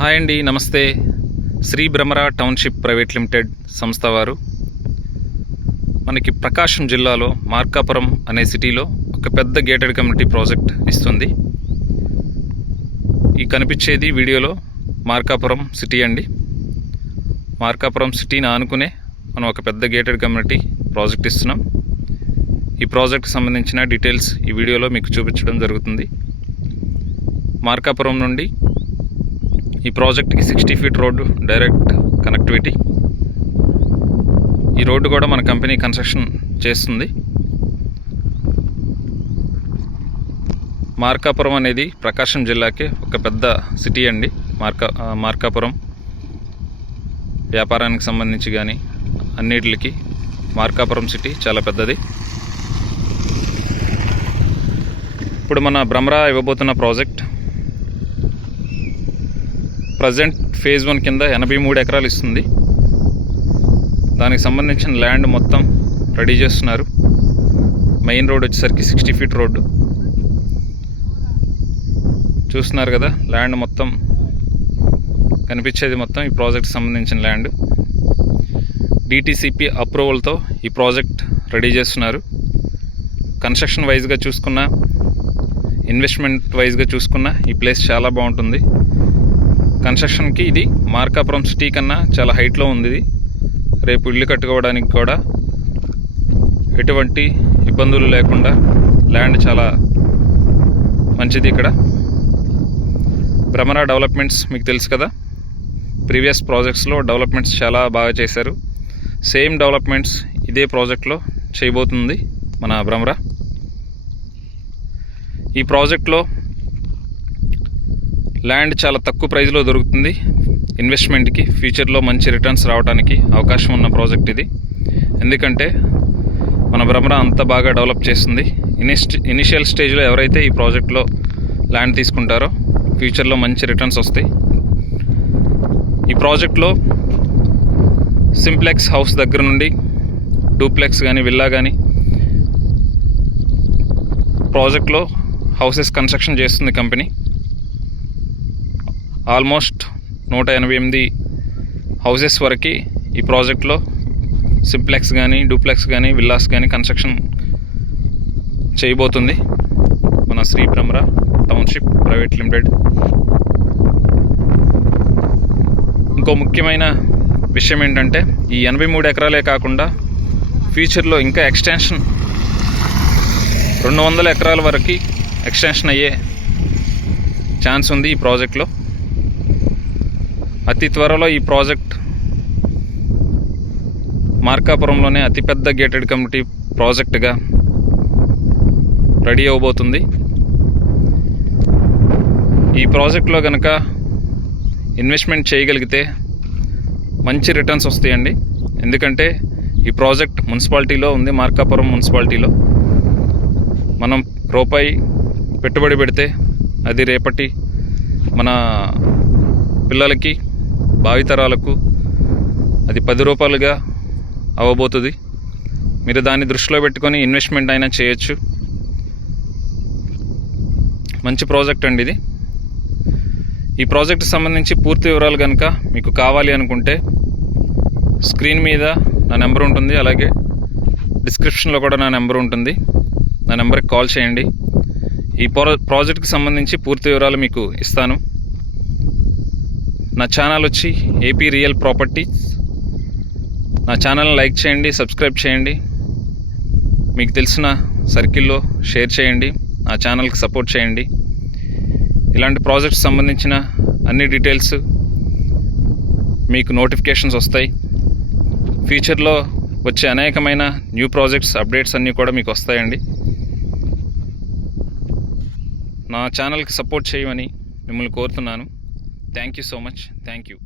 Hi అండి, నమస్తే. Shri Bhramara township private limited సంస్థ వారు మనకి ప్రకాశం జిల్లాలో మార్కాపురం అనే సిటీలో ఒక పెద్ద గేటెడ్ కమ్యూనిటీ ప్రాజెక్ట్ ఇస్తుంది. ఈ కనిపించేది వీడియోలో మార్కాపురం సిటీ అండి. మార్కాపురం సిటీని ఆనుకునే మనం ఒక పెద్ద గేటెడ్ కమ్యూనిటీ ప్రాజెక్ట్ ఇస్తున్నాం. ఈ ప్రాజెక్ట్కి సంబంధించిన డీటెయిల్స్ ఈ వీడియోలో మీకు చూపించడం జరుగుతుంది. మార్కాపురం నుండి ఈ ప్రాజెక్ట్కి 60 ఫీట్ రోడ్డు డైరెక్ట్ కనెక్టివిటీ. ఈ రోడ్డు కూడా మన కంపెనీ కన్స్ట్రక్షన్ చేస్తుంది. మార్కాపురం అనేది ప్రకాశం జిల్లాకి ఒక పెద్ద సిటీ అండి. మార్కాపురం వ్యాపారానికి సంబంధించి కానీ అన్నిటికి మార్కాపురం సిటీ చాలా పెద్దది. ఇప్పుడు మన భ్రమరా ఇవ్వబోతున్న ప్రాజెక్ట్ ప్రజెంట్ ఫేజ్ 1 కింద 83 ఎకరాలు ఇస్తుంది. దానికి సంబంధించిన ల్యాండ్ మొత్తం రెడీ చేస్తున్నారు. మెయిన్ రోడ్ వచ్చేసరికి 60 ఫీట్ రోడ్డు చూస్తున్నారు కదా. ల్యాండ్ మొత్తం కనిపించేది మొత్తం ఈ ప్రాజెక్ట్కి సంబంధించిన ల్యాండ్. డిటిసిపి అప్రూవల్తో ఈ ప్రాజెక్ట్ రెడీ చేస్తున్నారు. కన్స్ట్రక్షన్ వైజ్గా చూసుకున్నా, ఇన్వెస్ట్మెంట్ వైజ్గా చూసుకున్నా ఈ ప్లేస్ చాలా బాగుంటుంది. కన్స్ట్రక్షన్కి ఇది మార్కాపురం సిటీ కన్నా చాలా హైట్లో ఉంది. ఇది రేపు ఇల్లు కట్టుకోవడానికి కూడా ఎటువంటి ఇబ్బందులు లేకుండా ల్యాండ్ చాలా మంచిది. ఇక్కడ భ్రమరా డెవలప్మెంట్స్ మీకు తెలుసు కదా, ప్రీవియస్ ప్రాజెక్ట్స్లో డెవలప్మెంట్స్ చాలా బాగా చేశారు. సేమ్ డెవలప్మెంట్స్ ఇదే ప్రాజెక్ట్లో చేయబోతుంది మన భ్రమరా. ఈ ప్రాజెక్ట్లో ల్యాండ్ చాలా తక్కువ ప్రైస్లో దొరుకుతుంది. ఇన్వెస్ట్మెంట్కి ఫ్యూచర్లో మంచి రిటర్న్స్ రావడానికి అవకాశం ఉన్న ప్రాజెక్ట్ ఇది. ఎందుకంటే మన భ్రమరా అంత బాగా డెవలప్ చేస్తుంది. ఇనిషియల్ స్టేజ్లో ఎవరైతే ఈ ప్రాజెక్ట్లో ల్యాండ్ తీసుకుంటారో ఫ్యూచర్లో మంచి రిటర్న్స్ వస్తాయి. ఈ ప్రాజెక్ట్లో సింప్లెక్స్ హౌస్ దగ్గర నుండి డూప్లెక్స్ కానీ విల్లా కానీ ప్రాజెక్ట్లో హౌసెస్ కన్స్ట్రక్షన్ చేస్తుంది కంపెనీ. ఆల్మోస్ట్ 188 హౌసెస్ వరకు ఈ ప్రాజెక్ట్లో సింప్లెక్స్ కానీ డూప్లెక్స్ కానీ విల్లాస్ కానీ కన్స్ట్రక్షన్ చేయబోతుంది మన Shri Bhramara township private limited. ఇంకో ముఖ్యమైన విషయం ఏంటంటే ఈ 83 ఎకరాలే కాకుండా ఫ్యూచర్లో ఇంకా ఎక్స్టెన్షన్ 200 ఎకరాల వరకు ఎక్స్టెన్షన్ అయ్యే ఛాన్స్ ఉంది ఈ ప్రాజెక్ట్లో. అతి త్వరలో ఈ ప్రాజెక్ట్ మార్కాపురంలోనే అతిపెద్ద గేటెడ్ కమ్యూనిటీ ప్రాజెక్టుగా రెడీ అవ్వబోతుంది. ఈ ప్రాజెక్ట్లో కనుక ఇన్వెస్ట్మెంట్ చేయగలిగితే మంచి రిటర్న్స్ వస్తాయండి. ఎందుకంటే ఈ ప్రాజెక్ట్ మున్సిపాలిటీలో ఉంది, మార్కాపురం మున్సిపాలిటీలో. మనం రూపాయి పెట్టుబడి పెడితే అది రేపటి మన పిల్లలకి భావితరాలకు అది 10 రూపాయలుగా అవ్వబోతుంది. మీరు దాన్ని దృష్టిలో పెట్టుకొని ఇన్వెస్ట్మెంట్ అయినా చేయొచ్చు. మంచి ప్రాజెక్ట్ అండి ఇది. ఈ ప్రాజెక్ట్కి సంబంధించి పూర్తి వివరాలు కనుక మీకు కావాలి అనుకుంటే స్క్రీన్ మీద నా నెంబర్ ఉంటుంది, అలాగే డిస్క్రిప్షన్లో కూడా నా నెంబర్ ఉంటుంది. నా నెంబర్కి కాల్ చేయండి. ఈ ప్రాజెక్ట్కి సంబంధించి పూర్తి వివరాలు మీకు ఇస్తాను. నా ఛానల్ వచ్చి ఏపీ రియల్ ప్రాపర్టీస్. నా ఛానల్ని లైక్ చేయండి, సబ్స్క్రైబ్ చేయండి, మీకు తెలిసిన సర్కిల్లో షేర్ చేయండి, నా ఛానల్కి సపోర్ట్ చేయండి. ఇలాంటి ప్రాజెక్ట్స్ సంబంధించిన అన్ని డీటెయిల్స్ మీకు నోటిఫికేషన్స్ వస్తాయి. ఫ్యూచర్లో వచ్చే అనేకమైన న్యూ ప్రాజెక్ట్స్ అప్డేట్స్ అన్నీ కూడా మీకు వస్తాయండి. నా ఛానల్కి సపోర్ట్ చేయమని మిమ్మల్ని కోరుతున్నాను. Thank you so much. Thank you.